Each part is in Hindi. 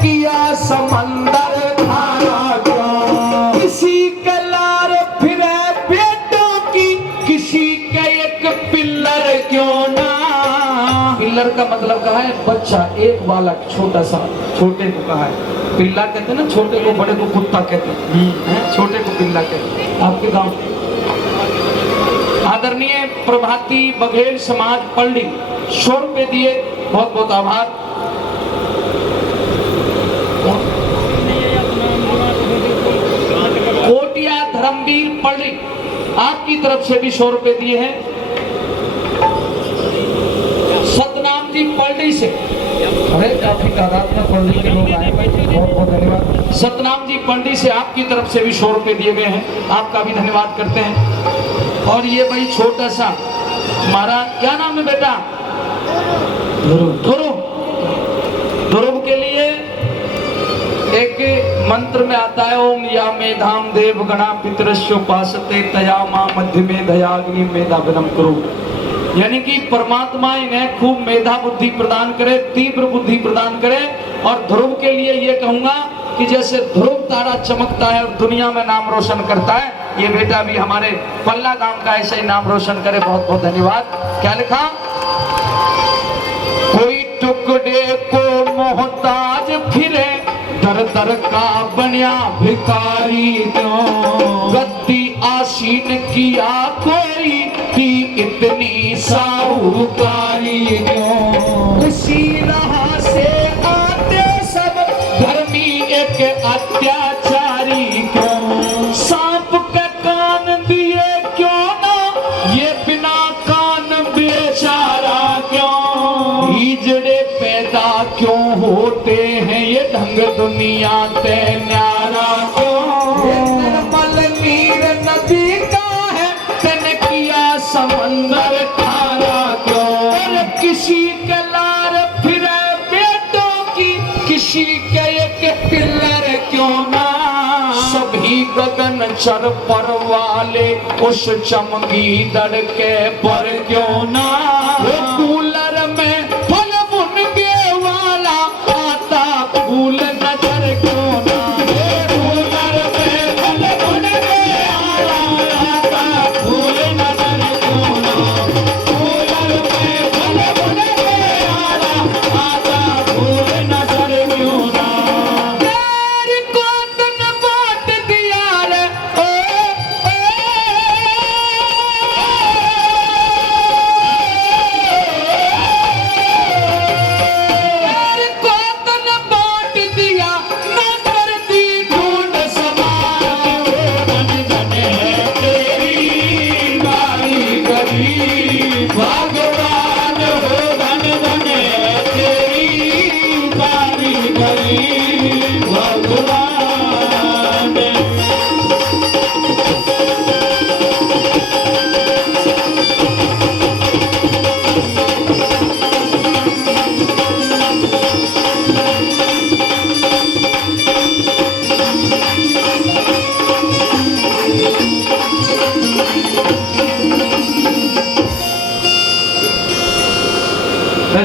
किया समंदर खारा क्यों। किसी के लार फिरे बेटों की, किसी के एक पिल्लर क्यों ना। पिल्लर का मतलब कहा है बच्चा, एक बालक छोटा सा, छोटे को कहा है पिल्ला कहते हैं ना, छोटे को, बड़े को कुत्ता कहते हैं, छोटे को पिल्ला कहते हैं। आपके गांव आदरणीय प्रभाती बघेल समाज पल्ली 100 रुपए दिए, बहुत बहुत आभार। कोटिया धर्मवीर पल्ली आपकी तरफ से भी 100 रुपए दिए हैं। सतनाम जी पल्ली से, अरे काफी तादाद में पल्ली के लोग आए, बहुत बहुत धन्यवाद। सतनाम जी पल्ली से आपकी तरफ से भी 100 रुपए दिए गए हैं, आपका भी धन्यवाद करते हैं। और ये भाई छोटा सा हमारा, क्या नाम है बेटा? ध्रुव। ध्रुव के लिए एक मंत्र में आता है, ओम या मेधाम देव गणा पितरस्योपासते तया मां मध्य में दयाग्नि मेधाविनम करो। यानी कि परमात्मा इन्हें खूब मेधा बुद्धि प्रदान करे, तीव्र बुद्धि प्रदान करे। और ध्रुव के लिए ये कहूंगा कि जैसे ध्रुव तारा चमकता है और दुनिया में नाम रोशन करता है, ये बेटा भी हमारे पल्ला गांव का ऐसे ही नाम रोशन करे। बहुत बहुत धन्यवाद। क्या लिखा? कोई टुकड़े को मोहताज फिरे, दर दर का बनिया भिखारी क्यों। गद्दी आसीन किया कोई थी इतनी साहूकारी क्यों। इसी राह से आते सब धर्मी एक अत्याचारी क्यों। सांप के कान दिए क्यों ना, ये बिना कान बेचारा क्यों। हिजड़े पैदा क्यों होते हैं, ये ढंग दुनिया ते न्यारा क्यों। निर्मल नीर नदी का है, तन किया समंदर खारा क्यों। और किसी के लार फिरे बेटों की, किसी के एक पिल्लर क्यों ना। सभी गगन चर पर वाले उस चमगी दड़ के पर क्यों ना। कूलर में फल बुनगे वाला आता फूल नजर क्यों ना। कूलर में फल बुनगे वाला आता फूल नजर क्यों ना। कूलर में फल बुनगे वाला आता फूल नजर क्यों ना। तेरी गोद ने बांट दिया रे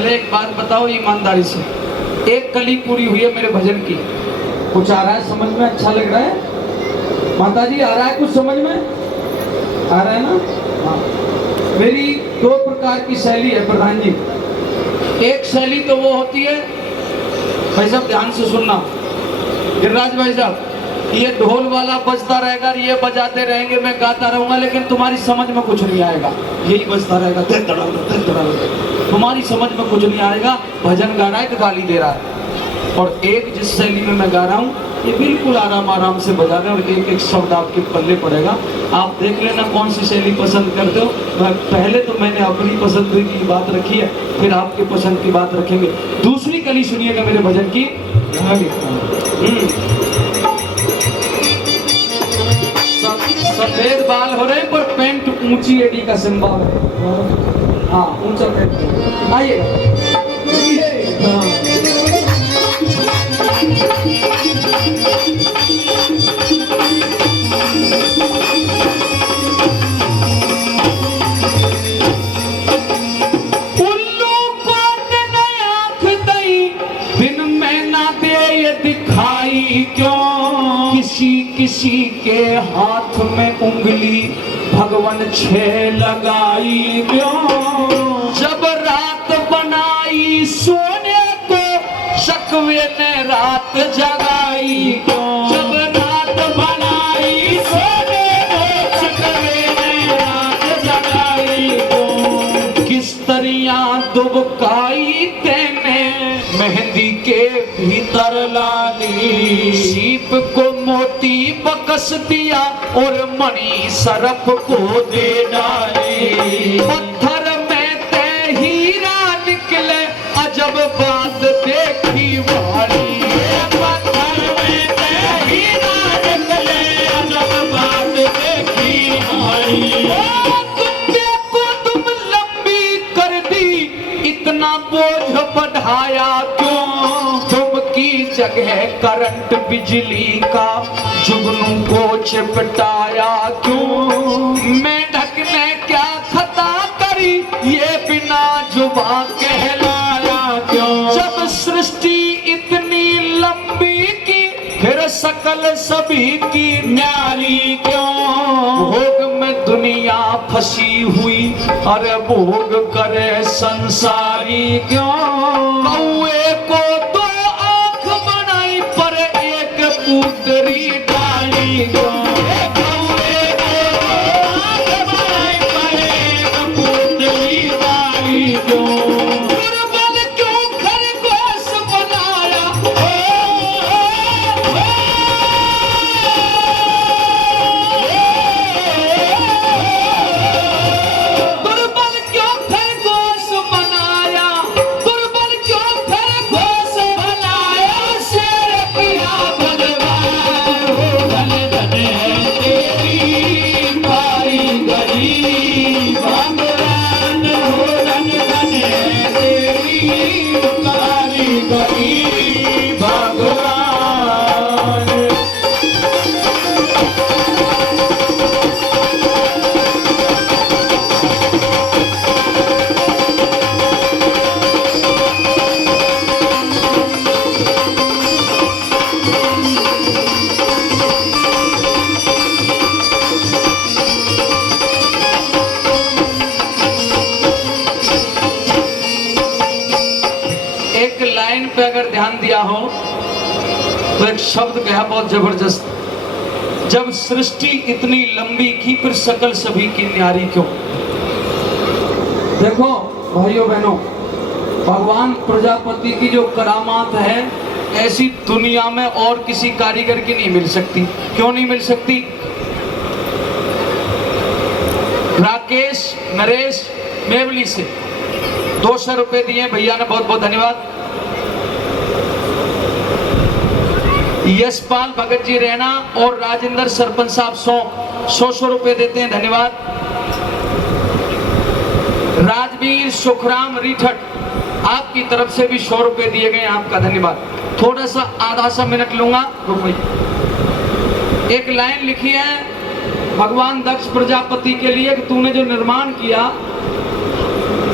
एक बात बताओ ईमानदारी से, एक कली पूरी हुई है मेरे भजन की, कुछ आ रहा है समझ में? अच्छा लग रहा है माता जी? आ रहा है कुछ समझ में? आ रहा है ना? हाँ। मेरी 2 प्रकार की शैली है प्रधान जी। एक शैली तो वो होती है, भाई साहब ध्यान से सुनना, गिरिराज भाई साहब, ये ढोल वाला बजता रहेगा, ये बजाते रहेंगे, मैं गाता रहूंगा, लेकिन तुम्हारी समझ में कुछ नहीं आएगा। यही बजता रहेगा, तुम्हारी समझ में कुछ नहीं आएगा। भजन गा रहा है कि गाली दे रहा है। और एक जिस शैली में मैं गा रहा हूँ, ये बिल्कुल आराम आराम से बजा रहे हैं और एक एक शब्द आपके पल्ले पड़ेगा। आप देख लेना कौन सी शैली पसंद करते हो। पहले तो मैंने अपनी पसंद की बात रखी है, फिर आपके पसंद की बात रखेंगे। दूसरी कली सुनिएगा मेरे भजन की। सफेद बाल हो रहे हैं पर पेंट ऊंची एडी का सिंबल है। हाँ, ऊंचा पेंट। आइए उल्लू को आंख दई, दिन में ना दे ये दिखाई क्यों, किसी किसी के हाथ में उंगली भगवान छे लगाई क्यों। जब रात बनाई सोने को शकवे ने रात जगाई क्यों। जब रात बनाई सोने को शकवे ने रात जगाई क्यों। किस तरिया दुबकाई तेने मेहंदी के भीतर लाली। सीप को मोती बकस दिया और मणि सरफ को दे डाली। पत्थर में ते हीरा निकले अजब बात देखी वाली। पत्थर में ते हीरा निकले अजब बात देखी वाली। तुम लंबी कर दी इतना बोझ बढ़ाया क्यों। तुम की जगह करंट बिजली का जुगनू को चिपटाया क्यों। मेंढक ने क्या खता करी ये बिना जुबा कहलाया क्यों। जब सृष्टि इतनी लंबी की फिर सकल सभी की न्यारी क्यों। भोग में दुनिया फंसी हुई अरे भोग करे संसारी क्यों। कौए को दो आंख बनाई पर एक पुतरी डाली क्यों। कौए को दो आंख बनाई पर एक पुतरी डाली क्यों। दुर्बल क्यों खरगोश बनाया। दुर्बल क्यों खरगोश बनाया। दुर्बल क्यों खरगोश बनाया। शेर किया भगवान हो धन धन तेरी कारीगरी। भगवान हो धन धन तेरी कारीगरी। भगवान एक लाइन पे अगर ध्यान दिया हो तो एक शब्द कहा बहुत जबरदस्त। जब सृष्टि इतनी लंबी की फिर सकल सभी की न्यारी क्यों। देखो भाइयों बहनों, भगवान प्रजापति की जो करामात है ऐसी दुनिया में और किसी कारीगर की नहीं मिल सकती। क्यों नहीं मिल सकती। राकेश नरेश मेवली से 200 रुपए दिए भैया ने, बहुत बहुत धन्यवाद। यशपाल भगत जी रहना और राजेंद्र सरपंच साहब 100 रुपए देते हैं, धन्यवाद। राजवीर सुखराम रिठट आपकी तरफ से भी 100 रुपए दिए गए, आपका धन्यवाद। थोड़ा सा आधा सा मिनट लूंगा, रुपये। एक लाइन लिखी है भगवान दक्ष प्रजापति के लिए कि तूने जो निर्माण किया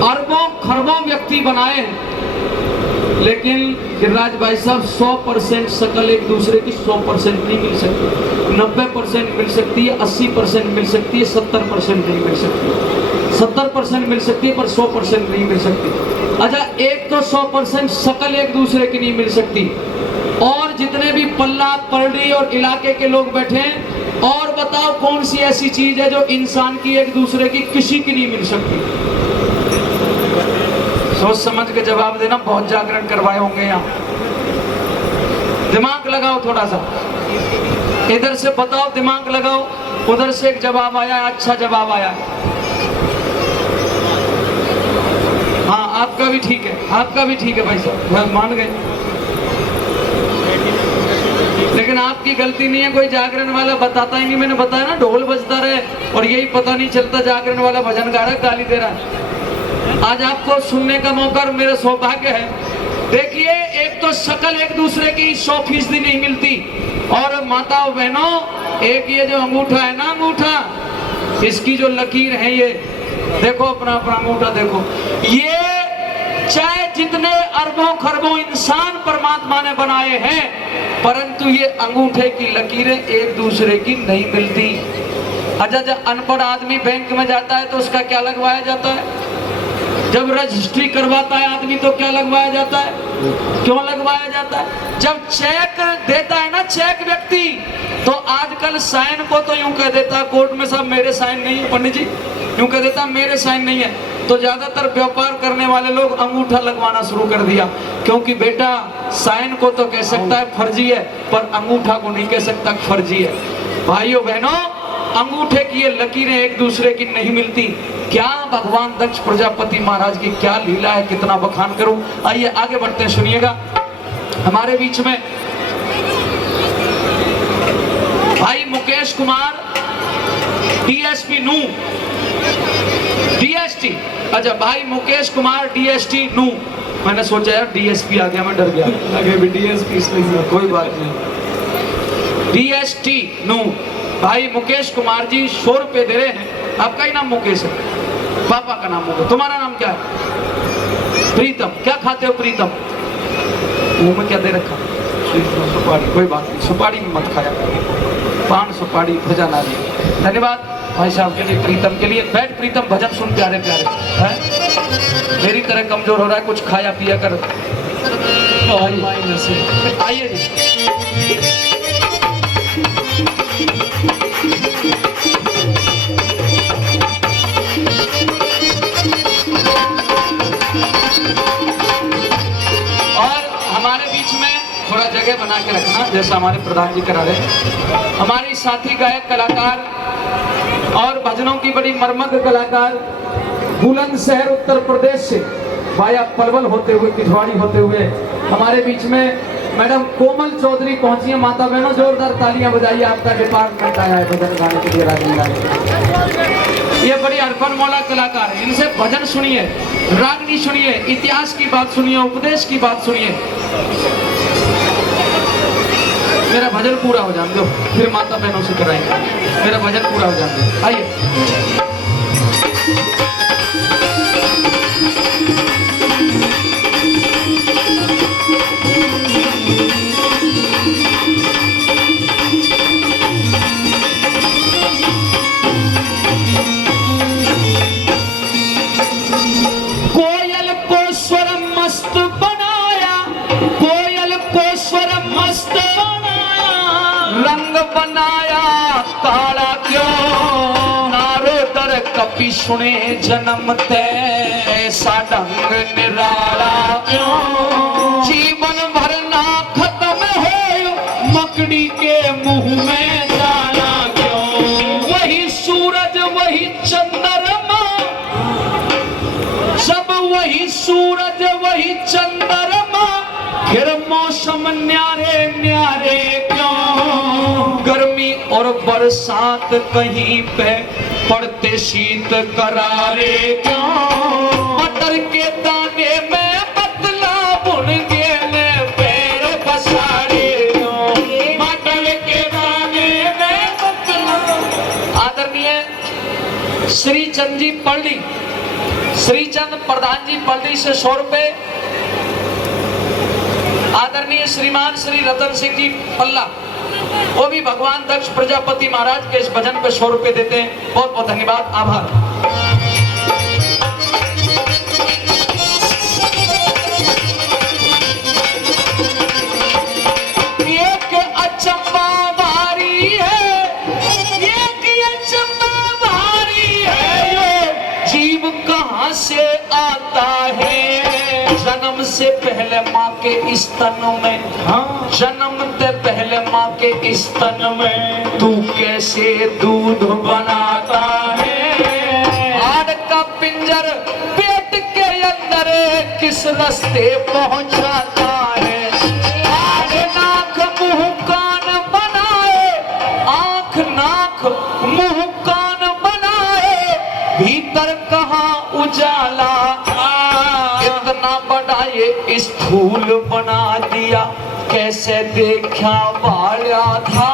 अरबों खरबों व्यक्ति बनाए हैं, लेकिन गिरिराज भाई साहब 100% शकल एक दूसरे की 100% नहीं मिल सकती। 90% मिल सकती है, 80% मिल सकती है, 70% नहीं मिल सकती। 70% मिल सकती है पर 100% नहीं मिल सकती। अच्छा, एक तो 100% शकल एक दूसरे की नहीं मिल सकती, और जितने भी पल्ला परडी और इलाके के लोग बैठे हैं, और बताओ कौन सी ऐसी चीज है जो इंसान की एक दूसरे की किसी की नहीं मिल सकती। सोच समझ के जवाब देना, बहुत जागरण करवाए होंगे यहाँ। दिमाग लगाओ थोड़ा सा, इधर से बताओ, दिमाग लगाओ। उधर से एक जवाब आया, अच्छा जवाब आया। हाँ, आपका भी ठीक है, आपका भी ठीक है भाई साहब, मान गए। लेकिन आपकी गलती नहीं है, कोई जागरण वाला बताता ही नहीं। मैंने बताया ना, ढोल बजता रहे और यही पता नहीं चलता जागरण वाला भजन गा रहा है, गाली दे रहा है। आज आपको सुनने का मौका और मेरा सौभाग्य है। देखिए, एक तो शकल एक दूसरे की 100% नहीं मिलती, और माताओं बहनों, एक ये जो अंगूठा है ना, अंगूठा, इसकी जो लकीर है, ये देखो अपना अपना अंगूठा देखो, ये चाहे जितने अरबों खरबों इंसान परमात्मा ने बनाए हैं, परंतु ये अंगूठे की लकीरें एक दूसरे की नहीं मिलती। अच्छा, जब अनपढ़ आदमी बैंक में जाता है तो उसका क्या लगवाया जाता है? जब रजिस्ट्री करवाता है आदमी तो क्या लगवाया जाता है? क्यों लगवाया जाता है? जब चेक देता है ना चेक व्यक्ति, तो आजकल साइन को तो यूं कह देता कोर्ट में, साहब मेरे साइन नहीं है, पंडित जी यूं कह देता मेरे साइन नहीं है। तो ज्यादातर व्यापार करने वाले लोग अंगूठा लगवाना शुरू कर दिया, क्योंकि बेटा साइन को तो कह सकता है फर्जी है, पर अंगूठा को नहीं कह सकता फर्जी है। भाइयों बहनों, अंगूठे की ये लकीरें एक दूसरे की नहीं मिलती। क्या भगवान दक्ष प्रजापति महाराज की क्या लीला है, कितना बखान करूं। आइए आगे बढ़ते हैं, सुनिएगा। हमारे बीच में भाई मुकेश कुमार डीएसपी नू, डीएसटी, अच्छा भाई मुकेश कुमार डीएसटी नू। मैंने सोचा यार डीएसपी आ गया, मैं डर गया, आगे भी डीएसपी इसलिए कोई बात नहीं। डीएसटी नू भाई मुकेश कुमार जी 100 रुपए दे रहे हैं। आपका ही नाम मुकेश है, पापा का नाम मुकेश, तुम्हारा नाम क्या है? प्रीतम। क्या खाते हो प्रीतम? मुंह में क्या दे रखा? सुपारी। कोई बात नहीं, सुपारी में मत खाया, पान सुपारी भजा नारियल। धन्यवाद भाई साहब के लिए, प्रीतम के लिए। बैठ प्रीतम, भजन सुन प्यारे प्यारे है। मेरी तरह कमजोर हो रहा है, कुछ खाया पिया कर। आइए जी। थोड़ा जगह बना के रखना, जैसा हमारे प्रधान जी करा रहे। हमारी साथी गायक कलाकार और भजनों की बड़ी मर्मज्ञ कलाकार बुलंदशहर उत्तर प्रदेश से वाया पलवल होते हुए, किठवाड़ी होते हुए हमारे बीच में मैडम कोमल चौधरी पहुंची है। माता बहनों जोरदार तालियां बजाइए, आपका डिपार्टमेंट आया है भजन गाने के लिए, रागनी गाने। ये बड़ी अर्पण मौला कलाकार है, इनसे भजन सुनिए, रागनी सुनिए, इतिहास की बात सुनिए, उपदेश की बात सुनिए। मेरा भजन पूरा हो जाने दो, फिर माता बहनों से कराएंगे। मेरा भजन पूरा हो जाने दो। आइए। कोयल को स्वर मस्त बनाया, कोयल को स्वर मस्त रंग बनाया काला क्यों, नारोदर कपि सुने जन्म ते ऐसा ढंग निराला क्यों, जीवन भर ना खत्म हो मकड़ी के मुंह में जाना क्यों, वही सूरज वही चंद्रमा, सब वही सूरज वही चंद्रमा, फिर मौसम न्यारे न्यारे क्यों, गर्मी और बरसात कहीं पे पड़ते शीत करारे क्यों, मटर के दाने में बदला बुन गेले पैर पसारे क्यों, मटर के दाने में बदला। आदरणीय श्रीचंद जी पल्ली, श्रीचंद प्रधान जी पल्ली से 100 रुपए। आदरणीय श्रीमान श्री रतन सिंह जी पल्ला, वो भी भगवान दक्ष प्रजापति महाराज के इस भजन पे 100 रुपए देते हैं। बहुत बहुत धन्यवाद, आभार। एक अचंबा भारी है, एक अचंबा भारी है, ये जीव कहां से आता है, जन्म से पहले माँ के स्तन में, जन्म से पहले माँ के स्तन में तू कैसे दूध बनाता है, हाड़ का पिंजर पेट के अंदर किस रास्ते पहुंचाता है, आँख नाक मुंह कान बनाए, आँख नाक मुंह कान बनाए, भीतर कहाँ उजाला, इतना बड़ा ये स्थूल बना दिया, कैसे देखा वाला था,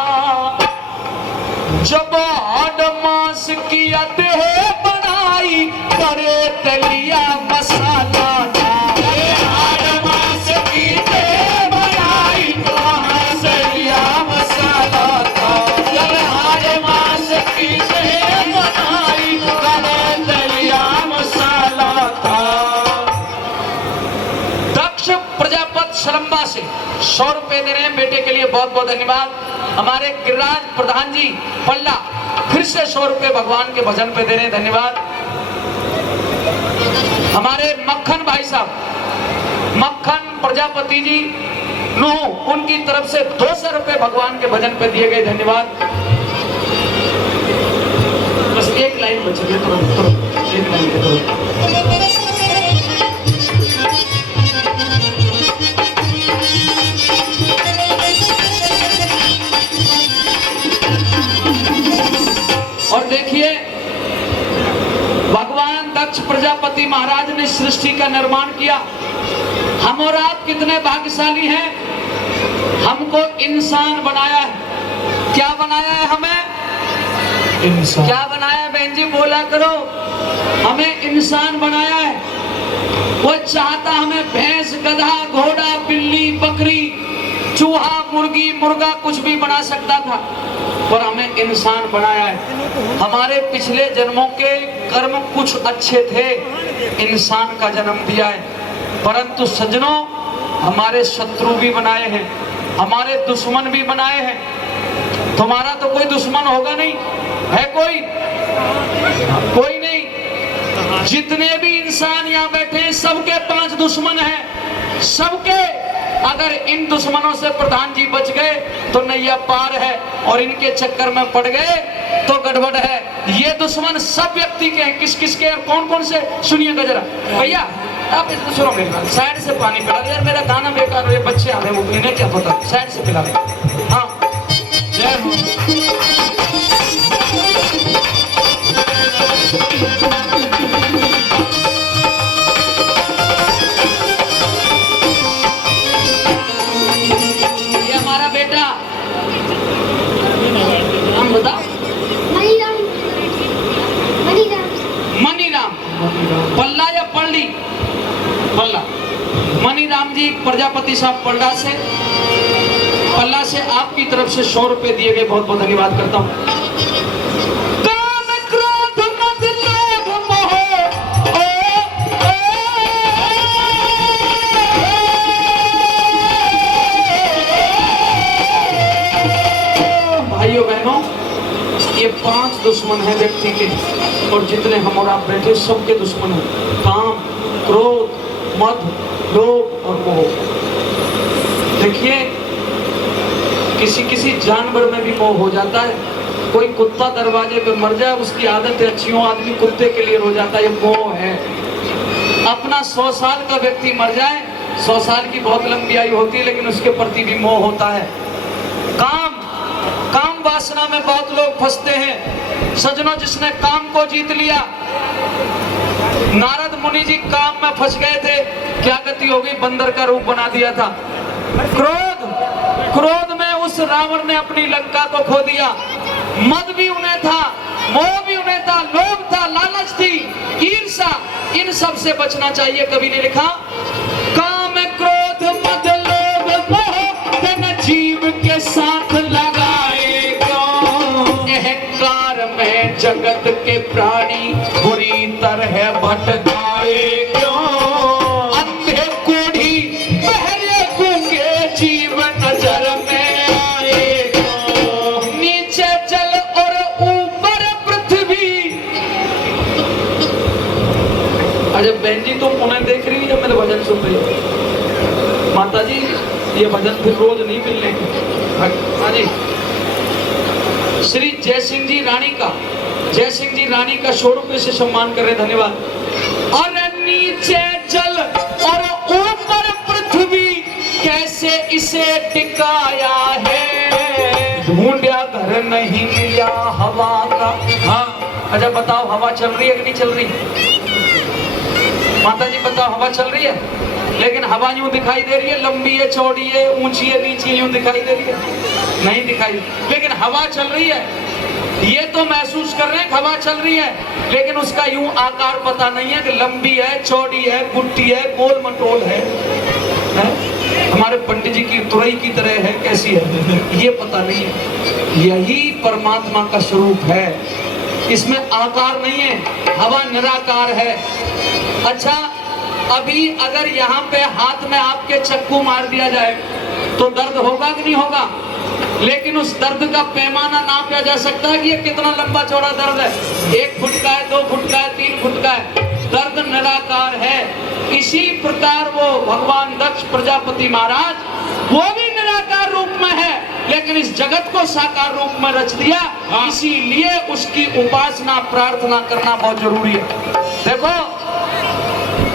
जब हाड मांस किया देह बनाई, करे तलिया मसाला था। दक्ष प्रजापति शलम्बा से 100 रुपए दे रहे हैं बेटे के लिए, बहुत बहुत धन्यवाद। हमारे गिरिराज प्रधान जी पल्ला फिर से 100 रुपए भगवान के भजन पे दे रहे हैं, धन्यवाद। हमारे मक्खन भाई साहब मक्खन प्रजापति जी नू, उनकी तरफ से 200 रुपए भगवान के भजन पे दिए गए, धन्यवाद। बस एक लाइन बच गई, तुरंत एक लाइन के तुरंत। और देखिए भगवान दक्ष प्रजापति महाराज ने सृष्टि का निर्माण किया। हम और आप कितने भाग्यशाली हैं, हमको इंसान बनाया है। क्या बनाया है हमें? इंसान। क्या बनाया है बहन जी, बोला करो। हमें इंसान बनाया है। वो चाहता हमें भैंस, गधा, घोड़ा, बिल्ली, बकरी, चूहा, मुर्गी, मुर्गा कुछ भी बना सकता था, पर हमें इंसान बनाया है। हमारे पिछले जन्मों के कर्म कुछ अच्छे थे, इंसान का जन्म दिया है। परंतु सज्जनों, हमारे शत्रु भी बनाए हैं, हमारे दुश्मन भी बनाए हैं। तुम्हारा तो कोई दुश्मन होगा नहीं है? कोई नहीं। जितने भी इंसान यहाँ बैठे हैं सबके 5 दुश्मन हैं, सबके। अगर इन दुश्मनों से प्रधान जी बच गए तो नैया पार है, और इनके चक्कर में पड़ गए तो गड़बड़ है। ये दुश्मन सब व्यक्ति के हैं, किस किस के और कौन कौन से, सुनिएगा जरा। भैया आप सुनो, मेरे साइड से पानी पिला दो यार, मेरा गाना बेकार, ये बच्चे आ रहे हैं, वो इन्हें क्या पता, साइड से पिला दो। हाँ जय हो। ये हमारा बेटा, हम बताओ। मनीराम पल्ला या पल्ली? पल्ला। मनीराम जी प्रजापति साहब पल्ला से आपकी तरफ से 100 रुपए दिए गए, बहुत बहुत धन्यवाद करता हूँ। भाइयों बहनों, ये 5 दुश्मन है व्यक्ति के, और जितने हम और आप बैठे सबके दुश्मन हैं। काम, क्रोध, मद, लोभ और मोह। देखिए किसी किसी जानवर में भी मोह हो जाता है। कोई कुत्ता दरवाजे पे मर जाए, उसकी आदत है अच्छी हो, आदमी कुत्ते के लिए रो जाता है, ये मोह है। अपना 100 साल का व्यक्ति मर जाए, 100 साल की बहुत लंबी आयु होती है, लेकिन उसके प्रति भी मोह होता है। काम वासना में बहुत लोग फंसते हैं। सज्जनों, जिसने काम को जीत लिया, नारद मुनि जी काम में फंस गए थे, क्या गति हो गई, बंदर का रूप बना दिया था। क्रोध में उस रावण ने अपनी लंका को खो दिया। मद भी उन्हें था, मोह भी उन्हें था, लोभ था, लालच थी, ईर्ष्या, इन सब से बचना चाहिए। कवि ने लिखा, काम, क्रोध, मद, लोभ, मोह तन जीव के साथ लगाए क्यों, अहंकार में जगत के प्राणी बुरी तरह भटकाए क्यों, अंधे कोढ़ी बहरे गूंगे जीव नजर में आए क्यों, नीचे जल और ऊपर पृथ्वी। अरे बहन जी, तुम उन्हें देख रही है, मेरे भजन सुन रही है। माता जी, ये भजन फिर रोज नहीं मिलने। हाँ जी, श्री जय सिंह जी रानी का 100 रुपए से सम्मान कर रहे, धन्यवाद। और नीचे जल और ऊपर पृथ्वी, कैसे इसे टिकाया है, ढूंढा घर नहीं मिला हवा का। हाँ अच्छा, बताओ हवा चल रही है कि नहीं चल रही? माता जी बताओ, हवा चल रही है? लेकिन हवा यूं दिखाई दे रही है, लंबी है, चौड़ी है, ऊंची है, नीची, यूं दिखाई दे रही है? नहीं दिखाई, लेकिन हवा चल रही है। ये तो महसूस कर रहे हैं हवा चल रही है, लेकिन उसका यूं आकार पता नहीं है कि लंबी है, चौड़ी है, गुट्टी है, गोल मटोल है? हमारे पंडित जी की तुरई की तरह है, कैसी है, ये पता नहीं है। यही परमात्मा का स्वरूप है, इसमें आकार नहीं है, हवा निराकार है। अच्छा, अभी अगर यहाँ पे हाथ में आपके चक्कू मार दिया जाए तो दर्द होगा कि नहीं होगा? लेकिन उस दर्द का पैमाना नापा जा सकता है कि ये कितना लंबा चौड़ा दर्द है। 1 फुट का है, 2 फुट का है, 3 फुट का है, दर्द निराकार है। इसी प्रकार वो भगवान दक्ष प्रजापति महाराज वो भी निराकार रूप में है, लेकिन इस जगत को साकार रूप में रच दिया। इसीलिए उसकी उपासना प्रार्थना करना बहुत जरूरी है। देखो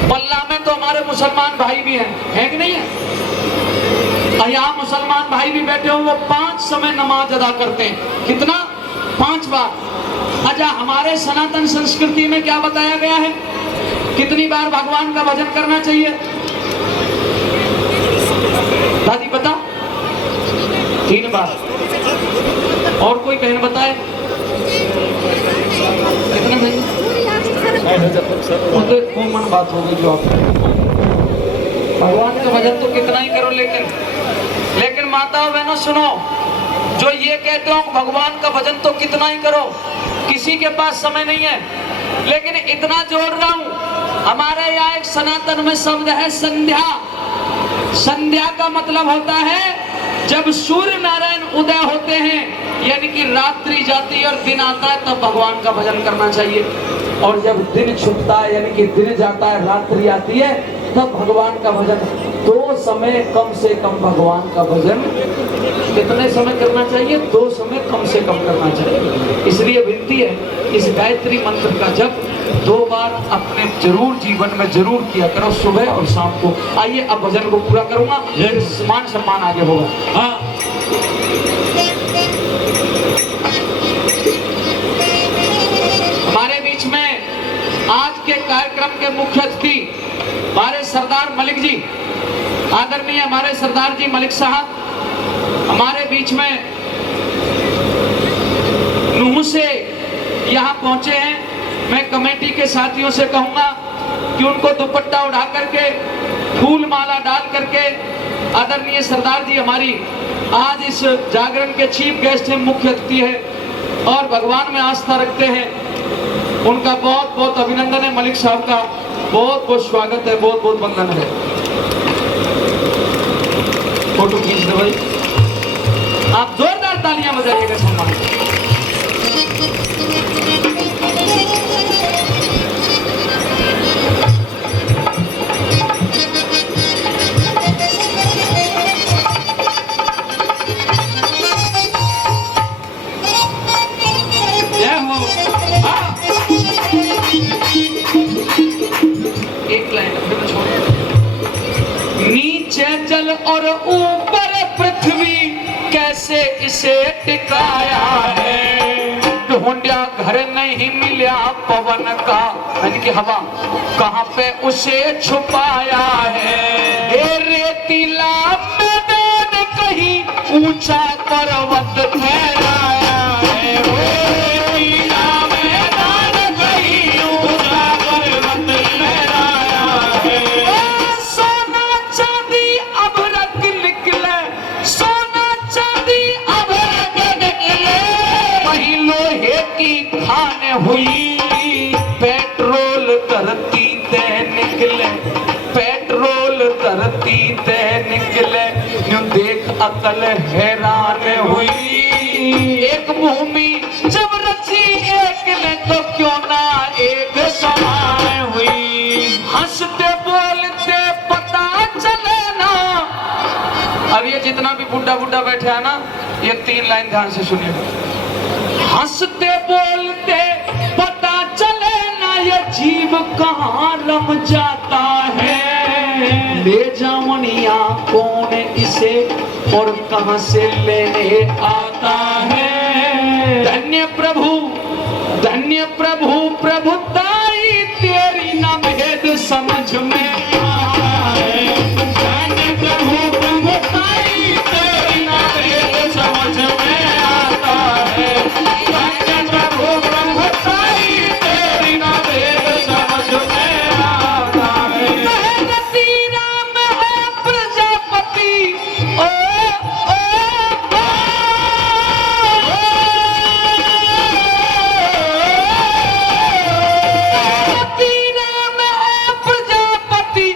पल्ला में तो हमारे मुसलमान भाई भी हैं कि नहीं है? यहाँ मुसलमान भाई भी बैठे हो, वो 5 समय नमाज अदा करते हैं। कितना? 5 बार। अच्छा, हमारे सनातन संस्कृति में क्या बताया गया है? कितनी बार भगवान का भजन करना चाहिए? दादी बता। 3 बार। और कोई बहन बताए? कितने बहन? तो कॉमन बात होगी जो आप भगवान का भजन तो कितना ही करो, लेकिन माताओं बहनों सुनो, जो ये कहते हो भगवान का भजन तो कितना ही करो, किसी के पास समय नहीं है। लेकिन इतना जोड़ रहा हूं, हमारे यहाँ एक सनातन में शब्द है संध्या। संध्या का मतलब होता है जब सूर्य नारायण उदय होते हैं, यानी कि रात्रि जाती है और दिन आता है, तब भगवान का भजन करना चाहिए। और जब दिन छुपता है यानी कि दिन जाता है, रात्रि आती है, तब भगवान का भजन। 2 समय कम से कम भगवान का भजन कितने समय करना चाहिए? 2 समय कम से कम करना चाहिए। इसलिए विनती है, इस गायत्री मंत्र का जप 2 बार अपने जरूर जीवन में जरूर किया करो, सुबह और शाम को। आइए अब भजन को पूरा करूंगा, फिर मान सम्मान आगे होगा। हाँ, हमारे बीच में आज के कार्यक्रम के मुख्य अतिथि हमारे सरदार मलिक जी, आदरणीय हमारे सरदार जी मलिक साहब हमारे बीच में नूह से यहाँ पहुंचे हैं। मैं कमेटी के साथियों से कहूंगा कि उनको दुपट्टा उड़ा करके, फूल माला डाल करके, आदरणीय सरदार जी हमारी आज इस जागरण के चीफ गेस्ट हैं, मुख्य अतिथि है और भगवान में आस्था रखते हैं। उनका बहुत बहुत अभिनंदन है। मलिक साहब का बहुत बहुत स्वागत है, बहुत बहुत वंदन है। फोटो खींच दो भाई, आप जोरदार तालियां बजाइएगा सम्मान। जय हो। एक लाइन फिर छोड़। नीचे जल और ऊपर पृथ्वी, कैसे इसे टिकाया है। ढूंढा घर नहीं मिला पवन का, यानी कि हवा, कहाँ पे उसे छुपाया है। ये रेतीला मैदान कहीं ऊंचा पर्वत ठहराया है। रेतीला मैदान कहीं ऊंचा पर्वत ठहराया है। सोना चांदी अभरक निकले, सोना चांदी अभरक निकले, वही लोहे की खान हुई। पेट्रोल धरती ते निकले, पेट्रोल धरती ते निकले, यूं देख अकल हैरान हुई। एक भूमि जब रची एक ने, तो क्यों ना एक समान हुई। हंसते बोलते पता चले ना। अब ये जितना भी बुड्ढा बुड्ढा बैठे है ना, ये 3 लाइन ध्यान से सुनिए। हंसते बोलते पता चले ना, ये जीव कहाँ रम जाता है। ले जावनिया कौन इसे और कहाँ से लेने आता है। धन्य प्रभु प्रभुताई तेरी ना भेद समझ में आए। धन्य प्रभु प्रभुताई तेरी ना भेद समझ में आता है। धन्य प्रभु प्रभुताई तेरी ना भेद समझ में आता है। मेहनती राम है प्रजापति, ओ प्रजापति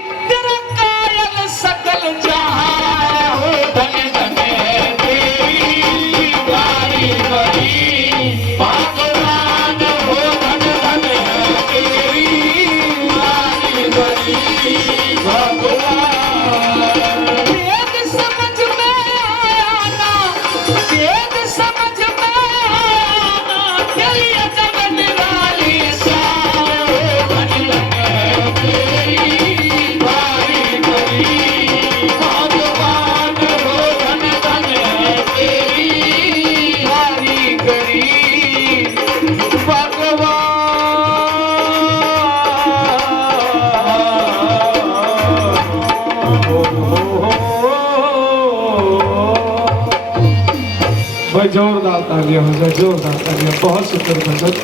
भाई जोरदार तालियां हो जाए, जोरदार तालियां, बहुत सुंदर भजन।